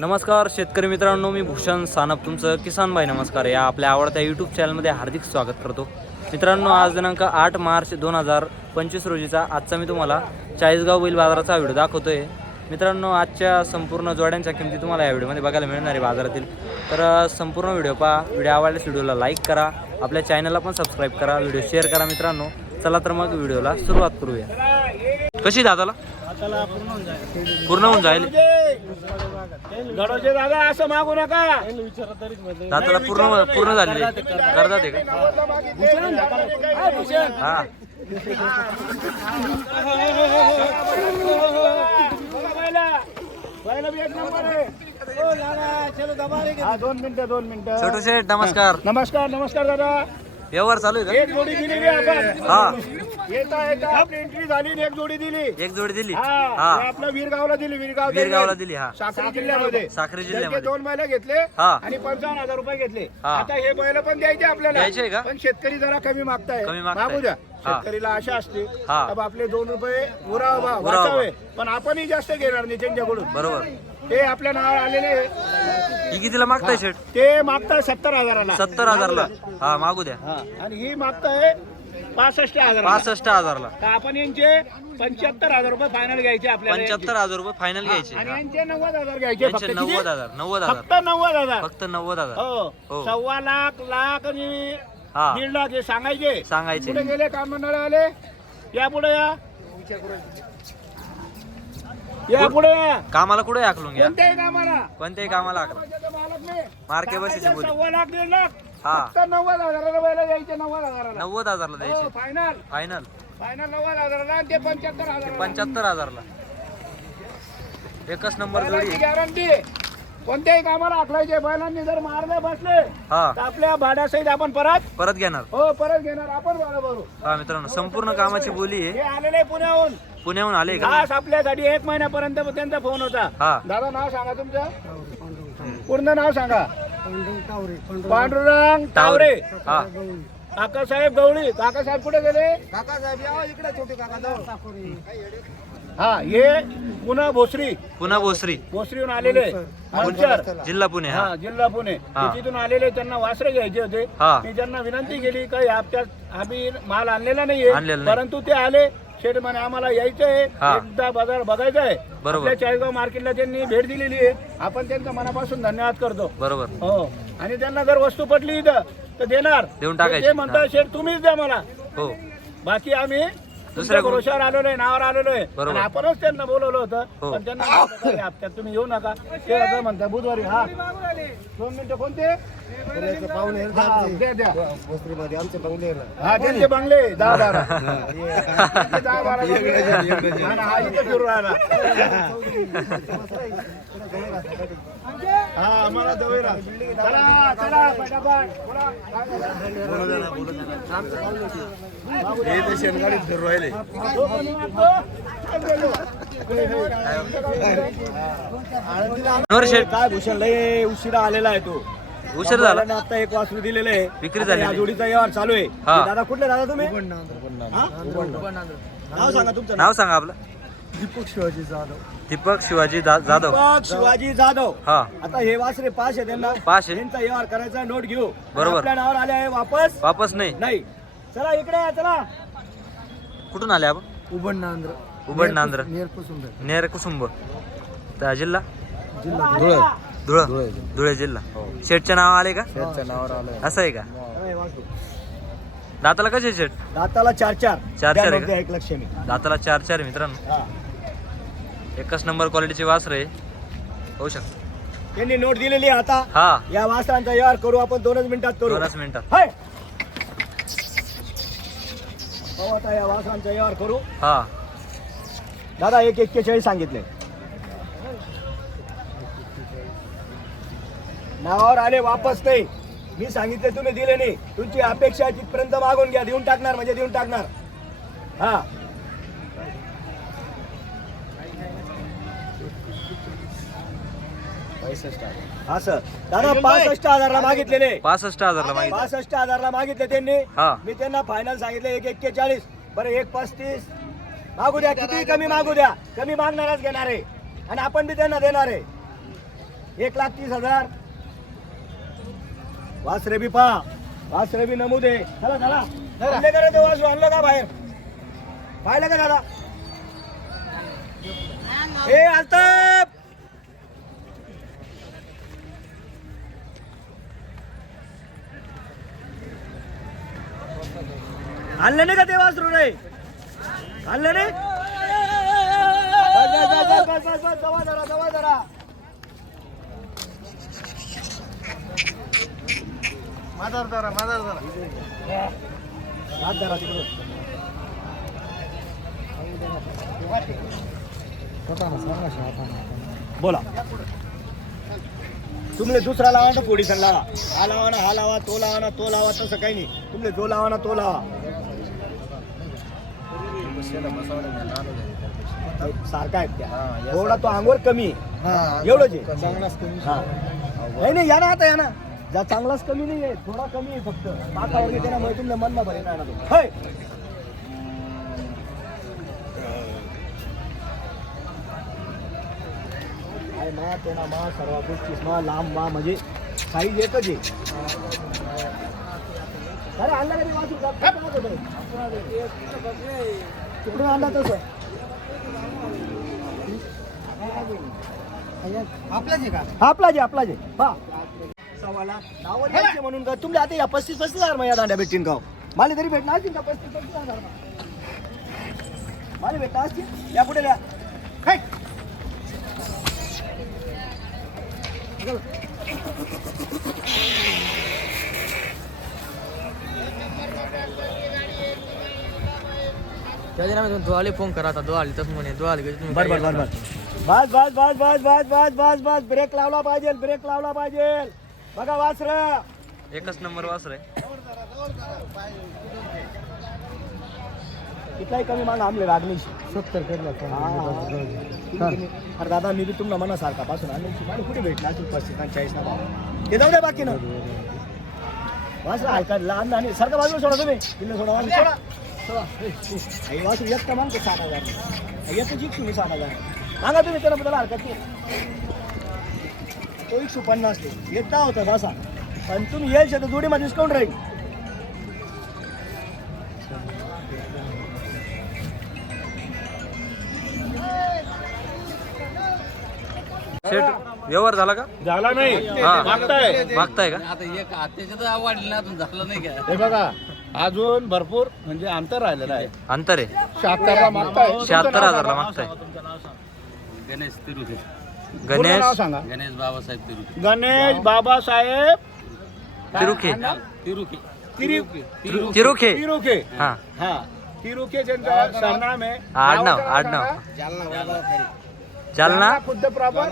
नमस्कार शेतकरी मित्रांनो मी भूषण सानप तुमचं किसान भाई नमस्कार. या आपल्या आवडत्या यूट्यूब चॅनलमध्ये हार्दिक स्वागत करतो. मित्रांनो आज दिनांक आठ मार्च दोन हजार पंचवीस रोजीचा आजचा मी तुम्हाला चाळीसगाव बैल बाजाराचा व्हिडिओ दाखवतोय. मित्रांनो आजच्या संपूर्ण जोड्यांच्या किमती तुम्हाला या व्हिडिओमध्ये बघायला मिळणार आहे बाजारातील. तर संपूर्ण व्हिडिओ पहा. व्हिडिओ आवडल्यास व्हिडिओला लाईक करा. आपल्या चॅनलला पण सबस्क्राईब करा. व्हिडिओ शेअर करा मित्रांनो. चला तर मग व्हिडिओला सुरुवात करूया. कशी दादाला? पूर्ण होऊन जाईल? गडोचे दादा असं मागू नका. दाताला पूर्ण पूर्ण झालेली आहे. करतात आहे. का हा हा दोन मिनिटं दोन मिनिटं. छोटू शेठ नमस्कार. नमस्कार नमस्कार दादा. व्यवहार चालू आहे एक जोडी दिली रे आपण. हा. येता येता आपली एंट्री झाली आणि एक जोडी दिली. एक जोडी दिली. हा हा. हे आपलं वीरगावला दिली वीरगाव वीरगावला दिली हा. साखरी जिल्ह्यामध्ये. साखरी त्यांचे जिल्ह्यामध्ये. दोन बैल घेतले हा. आणि पंचावन्न हजार रुपये घेतले. हा. आता हे बैल पण द्यायचे आपल्याला. द्यायचे का? पण शेतकरी जरा कमी मागताय. कमी मागताय. मागू द्या. हा. शेतकरीला आशा असते. हा. अब आपले दोन रुपये उरावा उरावा. वाचावे. पण आपणही जास्त घेणार नाही त्यांच्याकडून बरोबर. ते आपल्या नावावर आलेले ही कितीला मागताय शेठ ते मागताय सत्तर हजाराला. सत्तर हजारला. हा मागू द्या. हा. आणि ही मागताय पासष्ट हजार पासष्ट हजारला. आपण यांचे पंच्याहत्तर हजार रुपये फायनल घ्यायचे आपल्याला पंच्याहत्तर हजार रुपये फायनल घ्यायचे. आणि हा. यांचे नव्वद हजार घ्यायचे फक्त. किती? नव्वद हजार नव्वद हजार. फक्त नव्वद हजार. फक्त नव्वद हजार. हो. हो. सव्वा लाख लाख आणि हा. दीड लाख हे सांगायचे. सांगायचे. पुढे गेले काम मंडळ आले या पुढे या. या पुढे. या कामाला कुठे आखलून घ्या? कोणत्याही कामाला. कोणत्याही कामाला आखला. मार्के बसीचे सांगायचे बोली. सव्वा लाख दीड लाख. हा. फक्त नव्वद हजाराला द्यायचे नव्वद हजाराला. नव्वद हजारला हो द्यायचे. फायनल फायनल फायनल नव्वद हजाराला आणि ते पंच्याहत्तर हजार पंच्याहत्तर हजारला. एकच नंबर जोडी. गॅरंटी कोणत्याही कामाला आखलायचे बैलांनी जर मारले बसले हा. तर आपल्या भाड्यासहित आपण परत परत घेणार. हो परत घेणार. आपण भाडं भरू. हा मित्रांनो संपूर्ण कामाची बोली हे आहे आलेले पुण्याहून. पुण्याहून आले का? खास आपल्यासाठी एक महिन्यापर्यंत त्यांचा फोन होता. हा. दादा नाव सांगा तुमचं? पूर्ण नाव सांगा. पांडुरंग टावरे टावरे हा. काकासाहेब गवळी. काकासाहेब कुठे गेले? काकासाहेब या इकडे छोटे काका हा हे पुन्हा भोसरी. पुन्हा भोसरी. भोसरीहून आलेले मंचर जिल्हा पुणे हा. हा जिल्हा पुणे. हा. ते तिथून आलेले त्यांना वासरे घ्यायचे होते. हा. मी त्यांना विनंती केली काही आम्ही माल आणलेला नाहीये. आणलेला नाही. परंतु ते आले. शेठ म्हणे आम्हाला यायचं आहे हा. एकदा बाजार बघायचा आहे बरोबर. आपल्या चाळीसगाव मार्केटला त्यांनी भेट दिलेली आहे. आपण त्यांचा मनापासून धन्यवाद करतो. बरोबर. हो. आणि त्यांना जर वस्तू पटली इथं तर देणार. देऊन टाकायची. ते म्हणतात शेठ तुम्हीच द्या मला. हो. बाकी आम्ही दुसऱ्या भरोशावर आलेलो आहे नावावर आलेलो आहे. बरोबर. आणि आपणच त्यांना बोलवलं हो. होतं पण त्यांना म्हणलं, "काही हप्त्यात तुम्ही येऊ नका. ते असं म्हणतात बुधवारी हा. दोन मिनिटं कोणते? पाहुणे हा, द्या द्या. वस्त्रीमध्ये आमचे बंगले आहे ना. हा त्यांचे बंगले दहा बारा. त्यांचे दहा बारा बंगले. हा ना, हा इथं फिरून राहिला. हा आम्हाला जवळ राहा. चला चला पटापट. बोला. तो पण मागतो. नवर शेठ काय भूषण? लय उशिरा आलेला आहे तो. उशीर झाला. आता एक वासरू दिलेलं आहे. विक्री आता या झालेली. जोडीचा व्यवहार चालू आहे. हा. दादा कुठले दादा तुम्ही? हा? नाव सांगा तुमचं. नाव सांगा आपलं. दीपक शिवाजी जाधव. दीपक शिवाजी जाधव. दीपक शिवाजी जाधव. हा. आता हे वासरे पाच आहे त्यांना पाच आहे त्यांचा व्यवहार करायचा नोट घेऊ. बरोबर. आपल्या नावावर आले आहे वापस? वापस नाही. नाही. चला इकडे या चला. कुठून आले आपण? उबण नांद्र. उबड नांद्र. नेर कुसुंबे नेर कुसुंब त्या जिल्हा? जिल्हा धुळे. धुळ? धुळे जिल्हा. शेठचे नाव आले का? त्याच्या नावावर आलं असं आहे का? हे. दाताला कसे शेठ? दाताला चार चार. चार आहे का? द्या एक लक्षणी दाताला चार चार आहे मित्रांनो. हा. एकच नंबर क्वालिटीचे वासर आहे. होऊ शकतो. त्यांनी नोट दिलेली आहे आता. हा. या वासरांचा व्यवहार करू आपण दोनच मिनिटात करू. दोनच मिनिटात. हाय. पाहू आता या वासरांचा व्यवहार करू. हा. दादा एक एक्केचाळीस सांगितले. नावावर आले वापस नाही. मी सांगितले तुम्ही दिले नाही. तुमची अपेक्षा तिथपर्यंत मागून घ्या. देऊन टाकणार म्हणजे देऊन टाकणार. हा. हा सर. दादा पासष्ट हजारला मागितलेले. पासष्ट हजारला पासष्ट हजारला मागितले त्यांनी. हा. मी त्यांना फायनल सांगितलं एक एक्केचाळीस. बरं एक पस्तीस. मागू द्या किती कमी मागू द्या. कमी मागणारच घेणार. आहे आणि आपण बी त्यांना देणार आहे. एक लाख तीस हजार. वासरे बी पा. वासरे बी नमू दे. चला चला. आणले का रे ते वासरू आणलं का बाहेर? पाहिलं का दादा? ए अल्ताप आणलं नाही का ते वासरू रे? आणलं नाही? बस, बस, बस, बस, बस, बस, जवळ धरा, जवळ धरा. माधार जरा माधार जरा हात धरा तिकडून. बोला तुमले दुसरा लावा ना पोलिसांना लावा हा लावा ना हा लावा तो लावा ना तो लावा तसं काही नाही तुमले जो लावा ना तो लावा सारखा आहेत त्या थोडा तो अंगवर कमी. एवढंच आहे. हा. नाही नाही या ना आता या ना जा चांगलाच कमी नाही आहे थोडा कमी आहे फक्त. माका वगैरे त्यांना माहिती म्हणजे तुमच्या मनमा भरे ना तो. मा ते ना मा सर्व गोष्टी मा लांब मा म्हणजे साईज एकच आहे. अरे आणला कधी वाचू जा. तिकडून आणला तसं. आपल्याच आहे का? आपला जे आपला जे हा. म्हणून का? आता या पस्तीस पस्तीस हज़ार मग या दांड्या भेटतील का मला तरी भेटणार असतील का पस्तीस पस्तीस हज़ार मला? भेटणार असतील? या पुढे द्या हाय. त्या दिना मी दोआले फ़ोन करा आता दोआले तसं म्हणे दोआले गेले तुम्ही बर बर बर बर बस. बस बस बस बस बस बस बस ब्रेक लावला पाहिजे ब्रेक लावला पाहिजे. बघा वासर. एकच नंबर वासर आहे. कितलाही कमी माग आमले रागणीशी सत्तर केला अरे दादा मी बी तुमला मनासारखा पासून आणण्याची मला कुठे भेटला असेल पस्तीस आणि चाळीस ना भाव? ते जाऊ द्या बाकी ना वासरा हलका लहान आणि सारखं बाजूला सोडा तुम्ही. तिला सोडा वासरू सोडा. सोडा. वासरू एक तर मागतो सात हजार. एक जिंक तुम्ही सात हजार. सांगा तुम्ही त्याला बद्दल हरकत नाही. तो एकशे पन्नास ते येत होता असा पण तुम्ही येईल तर जोडीमध्ये डिस्काउंट राहील. शेट व्यवहार झाला का? झाला नाही. हा. मागताय. मागताय का? आता एक त्याच्यात आवडलं ना अजून झालं नाही का? हे बघा अजून भरपूर म्हणजे अंतर राहिलेलं आहे. अंतर आहे. शहात्तरला मागताय. शहात्तर हजारला मागताय. गणेश तिरुके नाव गणेश सांगा. गणेश बाबासाहेब तिरुके गणेश बाबासाहेब तिरुखे. तिरुके तिरु- तिरुखे. तिरुके हा. हा. तिरुके ज्यांचं सरनाम आहे. आडनाव आडनाव? जालना खुद्द प्रॉपर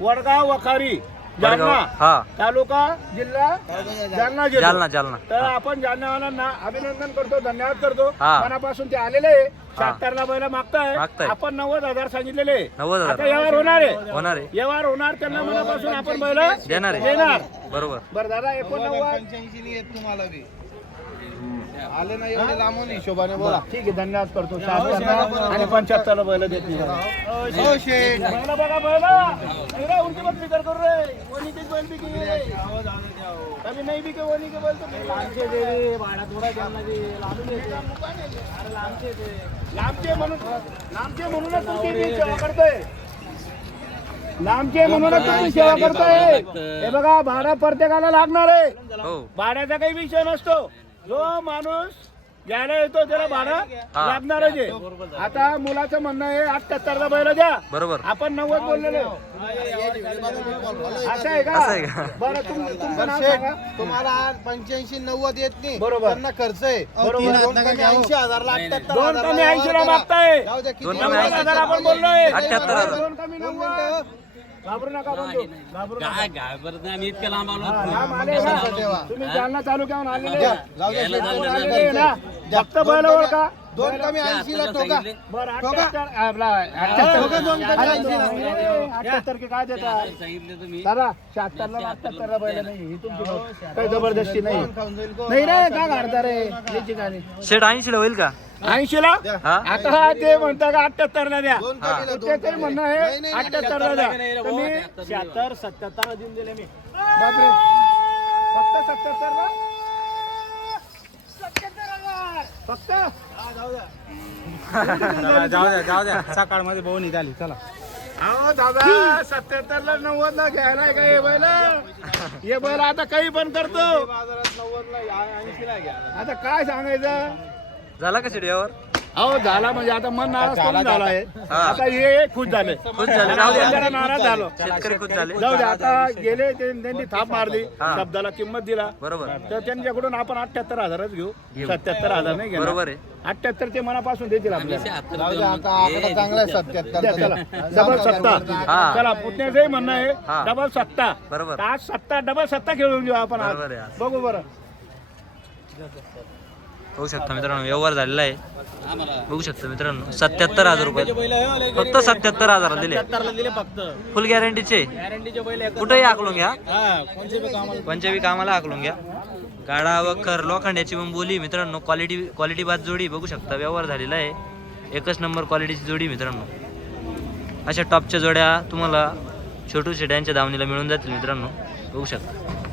वडगाव वखारी. जालना. हा. तालुका जिल्हा जालना जिल्हा. जालना जालना. तर आपण जालनावाल्यांना अभिनंदन करतो धन्यवाद करतो. मनापासून ते आलेले शहात्तरला बैल मागताय. मागताय. आपण नव्वद हजार सांगितलेले नव्वद हजार. आता व्यवहार होणार आहे. होणार आहे. व्यवहार होणार त्यांना मनापासून आपण बैल देणार आहे. देणार. बरोबर. बरं दादा एकोणनव्वद. आले ना एवढे लांबून हिशोबाने बोला. ठीक आहे धन्यवाद करतो. आणि पंच्याहत्तरला बैल देत नाही हो शेठ. बैल बघा बैल. अरे उलटी मत फिकर करू रे. वणीचेच बैल बिकी रे. कभी नाही बिके वणी के बैल तो लांबचे दे रे भाडा थोडा त्यांना दे. लांबून दे. अरे लांबचे दे. लांबचे म्हणून लांबचे म्हणूनच तुमची मी सेवा करतोय. लांबचे म्हणूनच तुमची सेवा करतोय. हे बघा भाडा प्रत्येकाला लागणार आहे. हो. भाड्याचा काही विषय नसतो. जो माणूस घ्यायला येतो त्याला भाडं हा. लागणारच आहे आता मुलाचं म्हणणं आहे अठ्याहत्तरला बैल द्या. बरोबर. आपण नव्वद बोललेलो. असं आहे असं आहे का? का? बरं तुम तुमचं नाव सांगा. तुम्हाला पंच्याऐंशी नव्वद येत नाही. बरोबर. त्यांना खर्च आहे. बरोबर. दोन कमी ऐंशी हजार लागतात दोन कमी ऐंशी ला मागताय. दोन कमी ऐंशी. हजार आपण बोललोय. अठ्ठ्याहत्तर हजार. दोन कमी नव्वद. घाबरू नका बंधू. घाबरू नका. काय बरं आम्ही इतक्या लांब आलो लांब आले ना. तुम्ही जालना तालुक्याहून आलेले जाऊ आहे ना. फक्त बैल ओळखा. दोन कमी ऐंशी ला ठोका. बरं ठोका. दोन कमी ऐंशी ला. के काय देता? सांगितलं तुम्ही. दादा शहात्तरला अठ्ठ्याहत्तरला बैल नाही ही तुमची बाब. काही जबरदस्ती नाही? नाही रे काय काढता रे? याची गाणी. शेट ऐंशीला होईल का? ऐंशीला? हा? आता हा ते म्हणता का अठ्ठ्याहत्तरला द्या? दोन कमीला, दोन त्याचं कमीला. म्हणणं आहे नाही, अठ्ठ्याहत्तरला द्या. तर मी शहात्तर सत्याहत्तरला देऊन दिले मी. बापरे. फक्त सत्याहत्तर फक्त? जाऊ द्या. जाऊ द्या सकाळमध्ये भाऊ निघाली चला. अहो दादा सत्याहत्तरला नव्वदला घ्यायला का हे बैल? हे बैल आता काही पण करतो. बाजारात नव्वदला ऐंशी ला घ्या. आता काय सांगायचं? झाला का शेट यावर अहो झाला म्हणजे आता मन नाराज करून झाला आहे. आता. हे. खुश झाले. खुश झाले, जाऊ द्या. जरा नाराज झालो. शेतकरी खुश झाले. जाऊ दे आता गेले ते- त्यांनी थाप मारली. शब्दाला किंमत दिला. बरोबर. तर त्यांच्याकडून आपण अठ्याहत्तर हजारच घेऊ. सत्याहत्तर हजार नाही घेणार. बरोबर आहे. अठ्याहत्तर ते मनापासून देतील आपल्याला. शहात्तर जाऊ द्या आता आकडा चांगला आहे सत्याहत्तर द्या, चला. डबल सत्ता. हा. चला पुतण्याचंही म्हणणं हा. आहे डबल सत्ता. बरोबर. तर आज सत्ता डबल सत्ता खेळून घेऊ आपण आज. बरोबर आहे आज. बघू बरं. बघू शकता मित्रांनो व्यवहार झालेला आहे. बघू शकता मित्रांनो सत्याहत्तर हजार रुपये. फक्त सत्याहत्तर हजार दिले. फुल गॅरंटीचे कुठेही आकलून घ्या. पंचवी कामाला. आकलून घ्या. गाडा वखर लोखंडाची पण बोली मित्रांनो. क्वालिटी क्वालिटी बाद जोडी बघू शकता व्यवहार झालेला आहे. एकच नंबर क्वालिटीची जोडी मित्रांनो. अशा टॉपच्या जोड्या तुम्हाला छोटू शेड्यांच्या दावणीला मिळून जातील मित्रांनो. बघू शकता.